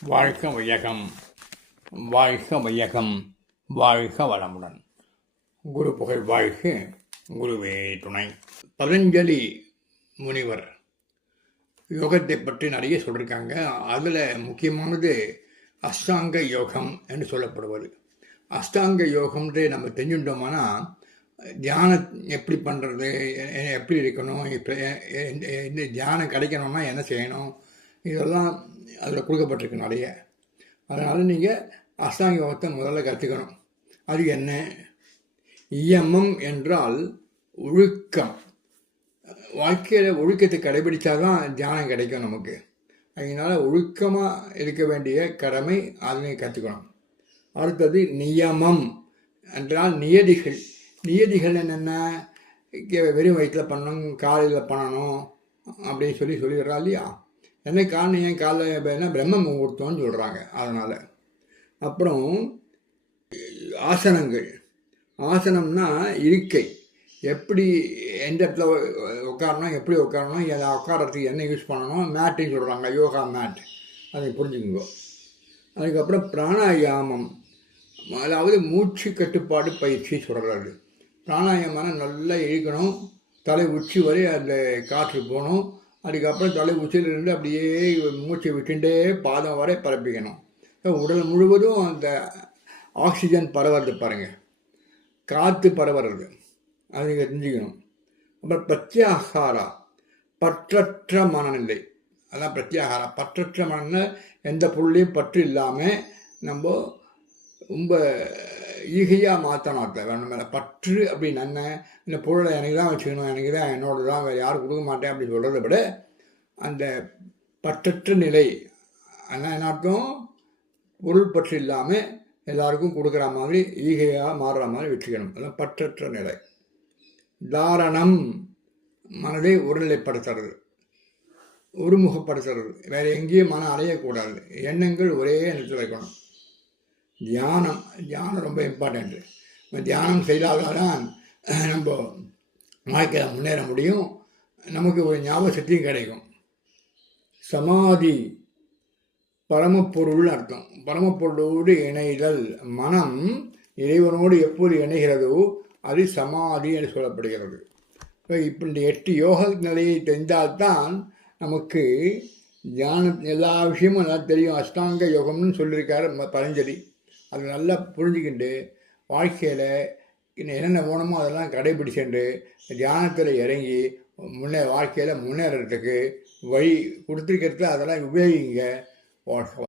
வாழ்க வையகம். வாழ்க வையகம். வாழ்க வளமுடன். குரு புகழ் வாழ்க. குருவே துணை. பதஞ்சலி முனிவர் யோகத்தை பற்றி நிறைய சொல்லியிருக்காங்க அதில் முக்கியமானது அஷ்டாங்க யோகம் என்று சொல்லப்படுவது. அஷ்டாங்க யோகம்ன்றது நம்ம தெரிஞ்சுட்டோம்னா தியானம் எப்படி பண்ணுறது எப்படி இருக்கணும் இப்போ இந்த தியானம் கிடைக்கணும்னா என்ன செய்யணும் இதெல்லாம் அதில் கொடுக்கப்பட்டிருக்கு நிறைய. அதனால் நீங்கள் அஷ்டாங்க யோகத்தை முதல்ல கற்றுக்கணும் அது என்ன? இயமம் என்றால் ஒழுக்கம். வாழ்க்கையில் ஒழுக்கத்தை கடைபிடித்தா தான் தியானம் கிடைக்கும் நமக்கு. அதனால் ஒழுக்கமாக இருக்க வேண்டிய கடமை அதனை கற்றுக்கணும் அடுத்தது நியமம் என்றால் நியதிகள். நியதிகள் என்னென்ன? வெறும் வயிற்றில் பண்ணணும் காலையில் பண்ணணும் அப்படின்னு சொல்லி சொல்லிடுறா இல்லையா? என்ன காரணம் ஏன் கால என்ன பிரம்ம முகூர்த்தம்னு சொல்கிறாங்க அதனால். அப்புறம் ஆசனங்கள். ஆசனம்னா இருக்கை. எப்படி எந்த இடத்துல உட்காரணும் எப்படி உட்காரணும் எதை உட்காரத்துக்கு என்ன யூஸ் பண்ணணும் மேட்டுன்னு சொல்கிறாங்க யோகா மேட் அதை புரிஞ்சுக்கோங்க. அதுக்கப்புறம் பிராணாயாமம். அதாவது மூச்சு கட்டுப்பாடு பயிற்சி சொல்கிறாரு பிராணாயாமம் நல்லா இழுக்கணும் தலை உச்சி வரை அந்த காற்று போகணும். அதுக்கப்புறம் தலை உச்சிலிருந்து அப்படியே மூச்சை விட்டுண்டே பாதம் வரை பரப்பிக்கணும். உடல் முழுவதும் அந்த ஆக்சிஜன் பரவுறது பாருங்கள் காற்று பரவுறது. அதை நீங்கள் தெரிஞ்சுக்கணும். அப்புறம் பிரத்யாகாரா பற்றற்ற மனநிலை. அதான் பிரத்யாகாரா பற்றற்ற மனநிலை எந்த பொருளையும் பற்று இல்லாமல் நம்ம ரொம்ப ஈகையாக மாற்றணும் வேணும். மேலே பற்று அப்படின்னு என்ன இந்த பொருளை எனக்கு தான் வச்சுக்கணும் எனக்கு தான் என்னோட தான் வேறு யாரும் கொடுக்க மாட்டேன் அப்படின்னு சொல்கிறத விட அந்த பற்றற்ற நிலை ஆனால் என்ன அர்த்தம்? பொருள் பற்று இல்லாமல் எல்லாருக்கும் கொடுக்குற மாதிரி ஈகையாக மாறுற மாதிரி வச்சுக்கணும். அதெல்லாம் பற்றற்ற நிலை. தாரணம் மனதை ஒருநிலைப்படுத்துறது ஒருமுகப்படுத்துறது. வேறு எங்கேயும் மனம் அடையக்கூடாது. எண்ணங்கள் ஒரே இடத்துல இருக்கணும். தியானம் தியானம் ரொம்ப இம்பார்ட்டண்ட்டு தியானம் செய்தால்தான் நம்ம வாழ்க்கையில் முன்னேற முடியும். நமக்கு ஒரு ஞாபக சக்தியும் கிடைக்கும். சமாதி பரமப்பொருள் அர்த்தம். பரமப்பொருளோடு இணைதல் மனம் இறைவனோடு எப்போது இணைகிறதோ அது சமாதி என்று சொல்லப்படுகிறது. இப்போ இப்போ இந்த எட்டு யோக நிலையை தெரிந்தால்தான் நமக்கு தியானம் எல்லா விஷயமும் நல்லா தெரியும். அஷ்டாங்க யோகம்னு சொல்லியிருக்காரு பதஞ்சலி அது நல்லா புரிஞ்சுக்கிண்டு வாழ்க்கையில் என்னென்ன வேணுமோ அதெல்லாம் கடைபிடிச்சுண்டு தியானத்தில் இறங்கி முன்னே வாழ்க்கையில் முன்னேறதுக்கு வழி கொடுத்துருக்கிறதுல அதெல்லாம் உபயோகிங்க